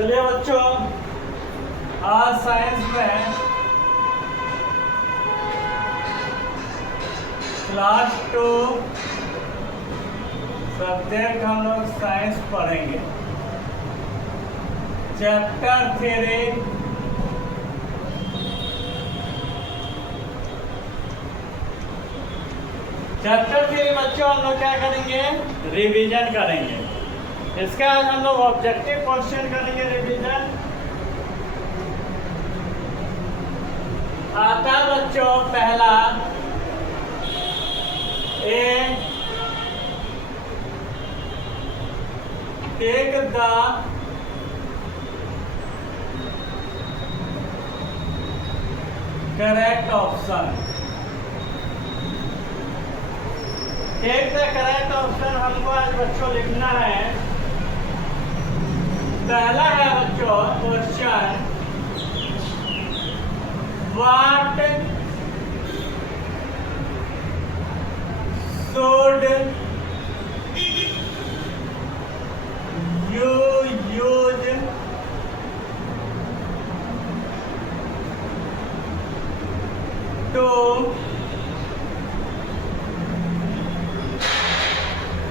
चलिए बच्चों, आज साइंस में क्लास 2 सब्जेक्ट हम लोग साइंस पढ़ेंगे। चैप्टर 3 बच्चों हम लोग क्या करेंगे? रिवीजन करेंगे। इसका आज हम लोग ऑब्जेक्टिव क्वेश्चन करेंगे। रिवीजन आता बच्चों पहला take the correct option. Take the correct option हमको आज बच्चों लिखना है। पहला है बच्चों question, what should you use to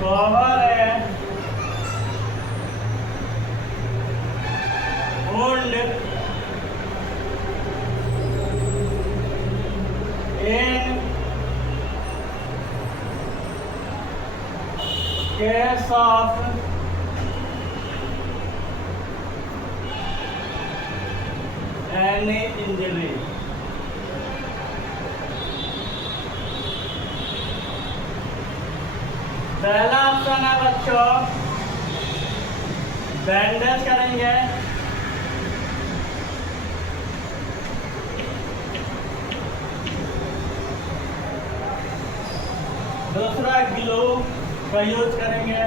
cover wound in case of any injury। पहला ऑप्शन है बच्चों बैंडेज करेंगे। दूसरा ग्लू का यूज करेंगे।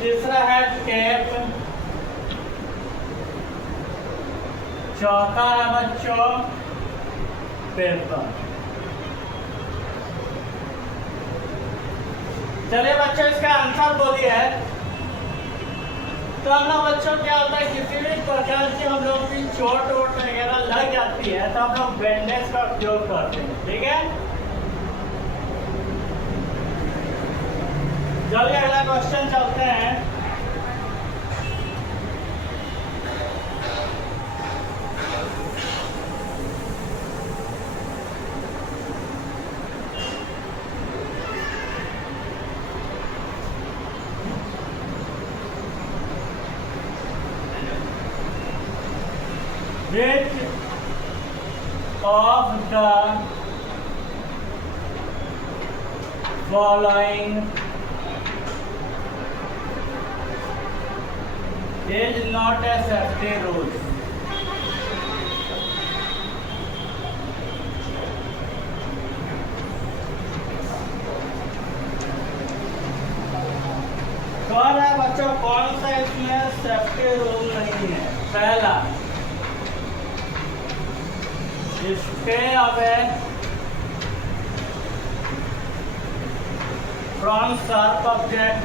तीसरा है टेप। चौथा है बच्चों पेपर। चलिए बच्चों इसका आंसर बोलिए। तो हम लोग बच्चों क्या होता है, किसी भी प्रकार की हम लोग की चोट वोट वगैरह लग जाती है तो हम लोग बैंडेज का उपयोग करते हैं। ठीक है, चलिए अगला क्वेश्चन चलते हैं। Which of the following is not a safety rule? कौन है बच्चों, कौन सा इसमें सेफ्टी रूल नहीं है? पहला stay away from sharp object।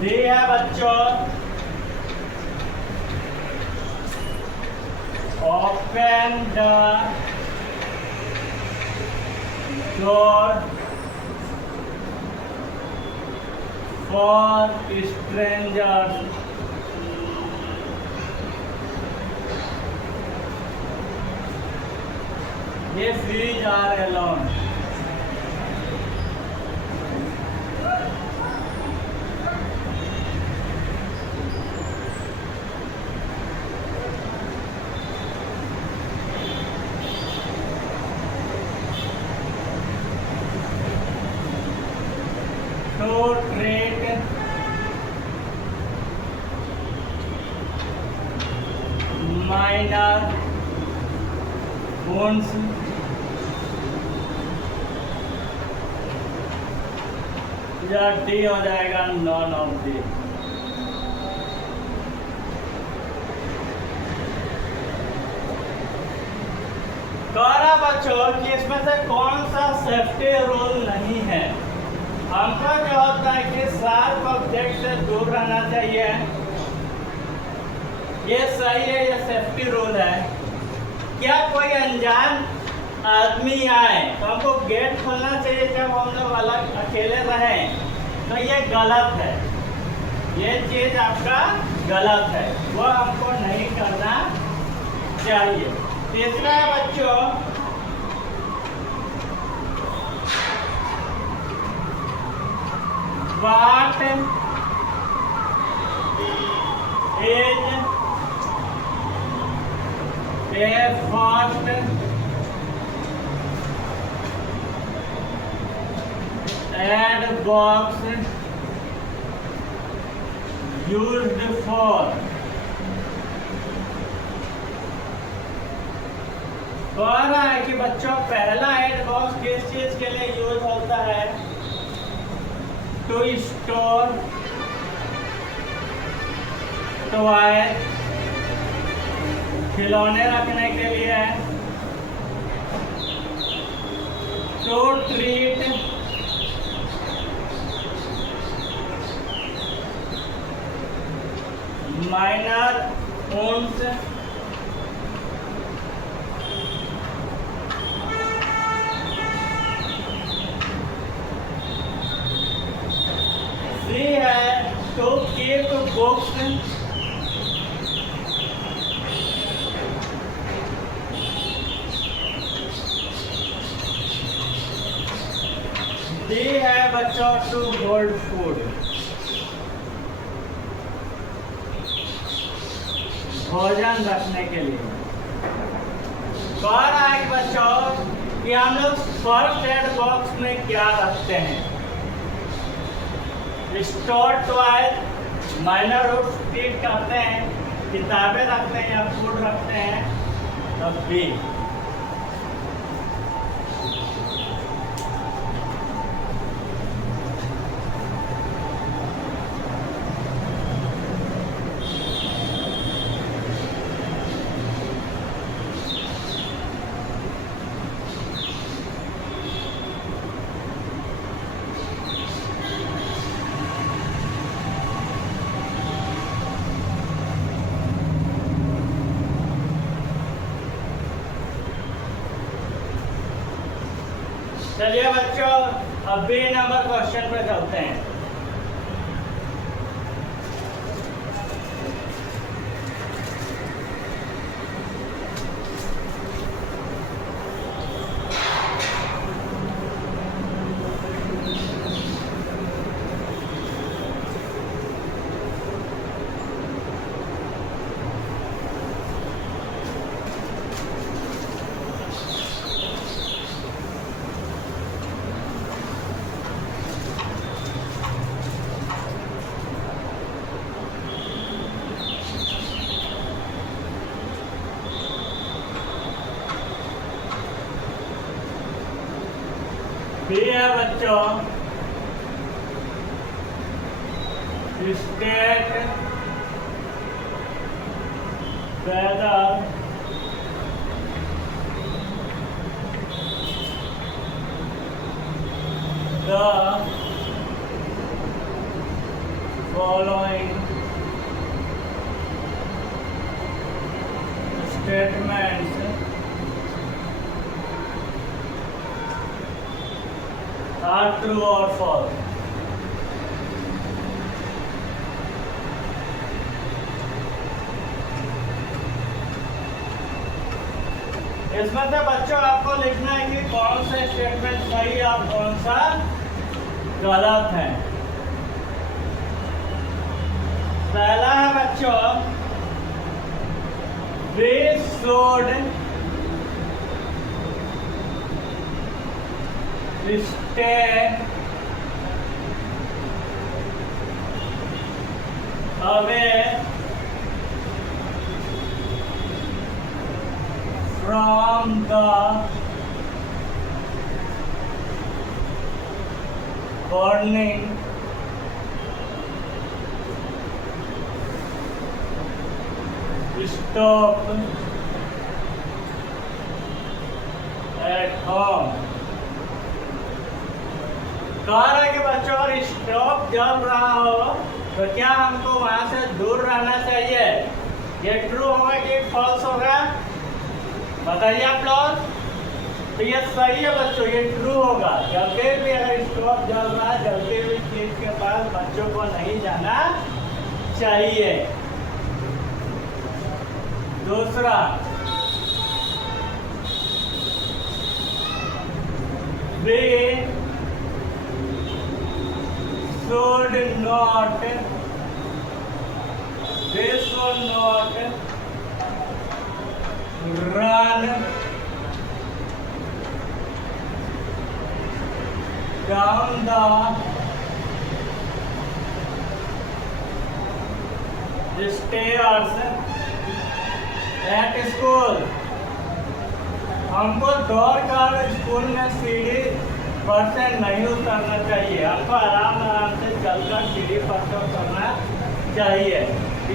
D है बच्चों open the door for strangers। If we are alone। to treat minor wounds या डी हो जाएगा नॉन ऑफ डी। कह रहा बच्चों कि इसमें से कौन सा सेफ्टी रूल नहीं है। हमको क्या होता है कि शार्प ऑब्जेक्ट से दूर रहना चाहिए, ये सही है, ये सेफ्टी रूल है। क्या कोई अनजान आदमी आए तो हमको गेट खोलना चाहिए जब हम लोग अलग अकेले रहें, तो ये गलत है, ये चीज आपका गलत है, वो हमको नहीं करना चाहिए। तीसरा है बच्चों, what is a first aid box used for. कह रहा है कि बच्चों पहला एड बॉक्स किस चीज के लिए यूज होता है? टू स्टोर टॉय, खिलौने रखने के लिए। To treat minor wounds, D है टू कीप बुक्स, डी है बच्चों टू होल्ड फूड, भोजन रखने के लिए। कह रहा है कि बच्चों कि हम लोग फर्स्ट एड बॉक्स में क्या रखते हैं? Store toy, minor roots treat करते हैं, किताबें रखते हैं या फूड रखते हैं, तब भी। चलिए बच्चों, अब बी नंबर क्वेश्चन पे चलते हैं। बी है बच्चों state whether the following statements are true or false? इसमें से बच्चों आपको लिखना है कि कौन सा स्टेटमेंट सही है और कौन सा गलत है। पहला है बच्चों, we should stay away from the burning stop at home. कह रहा है कि बच्चों अगर स्टोव जल रहा हो तो क्या हमको वहां से दूर रहना चाहिए? ये ट्रू होगा कि फॉल्स होगा? बताइए आप लोग। तो ये सही है बच्चों, ये ट्रू होगा। जब भी अगर स्टोव जल रहा है, जब भी चीज के पास बच्चों को नहीं जाना चाहिए। दूसरा, we should not run down the stairs at school। हमको दौड़ कर स्कूल में सीढ़ी पर से नहीं उतरना चाहिए। हमको आराम आराम से चलकर सीढ़ी पर से उतरना चाहिए।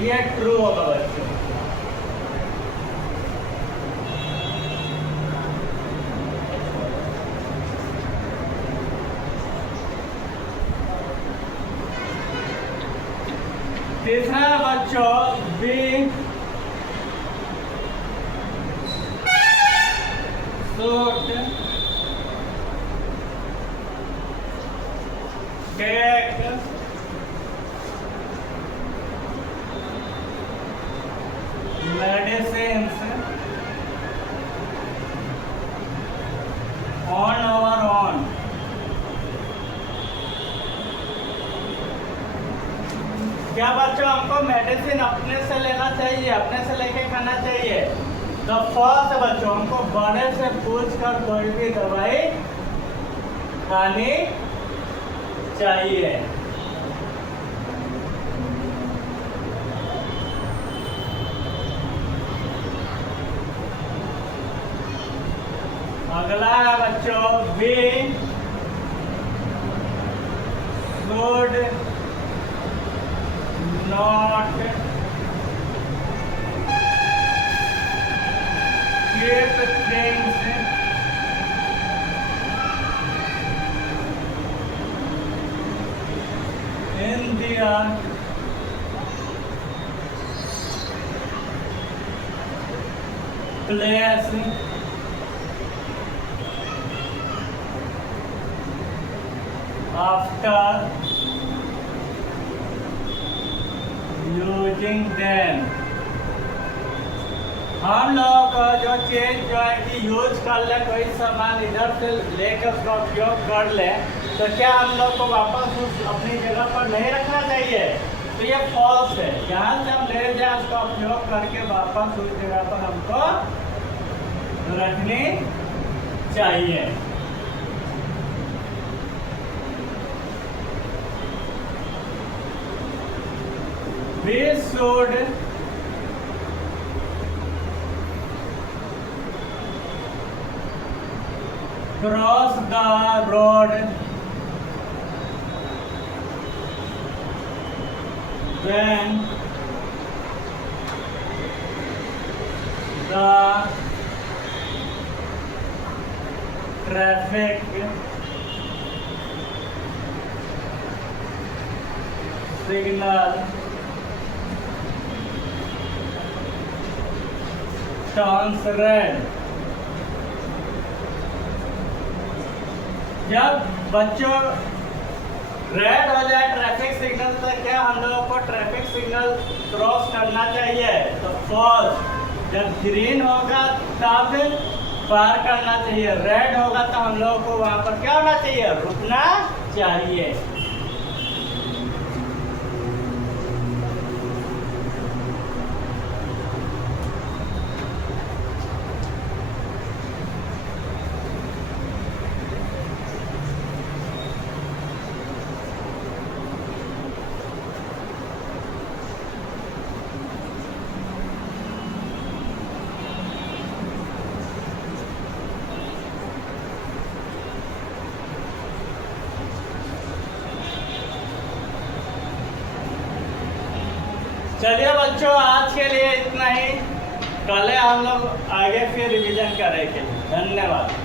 ये ट्रू होगा बच्चों। तीसरा बच्चों, B should take medicines on our own। क्या बच्चों हमको मेडिसिन अपने से लेना चाहिए, अपने से लेके खाना चाहिए? तो फर्स्ट है बच्चों, हमको बड़े से पूछ कर कोई भी दवाई खानी चाहिए। अगला है बच्चों, we should not keep things in their place after using them। हम लोग जो चीज जो है कि यूज कर ले, कोई सामान इधर से लेकर उसका उपयोग कर ले, तो क्या हम लोग को वापस उस अपनी जगह पर नहीं रखना चाहिए? तो ये फॉल्स है। जहाँ से हम ले जाए उसका उपयोग करके वापस उस जगह पर हमको रखनी चाहिए। We should cross the road when the traffic signal turns red। जब बच्चों रेड हो जाए ट्रैफिक सिग्नल, तो क्या हम लोगों को ट्रैफिक सिग्नल क्रॉस करना चाहिए? तो फर्स्ट, जब ग्रीन होगा तब पार करना चाहिए, रेड होगा तो हम लोगों को वहां पर क्या होना चाहिए? रुकना चाहिए। चलिए बच्चों, आज के लिए इतना ही। कल हम लोग आगे फिर रिवीजन करेंगे। धन्यवाद।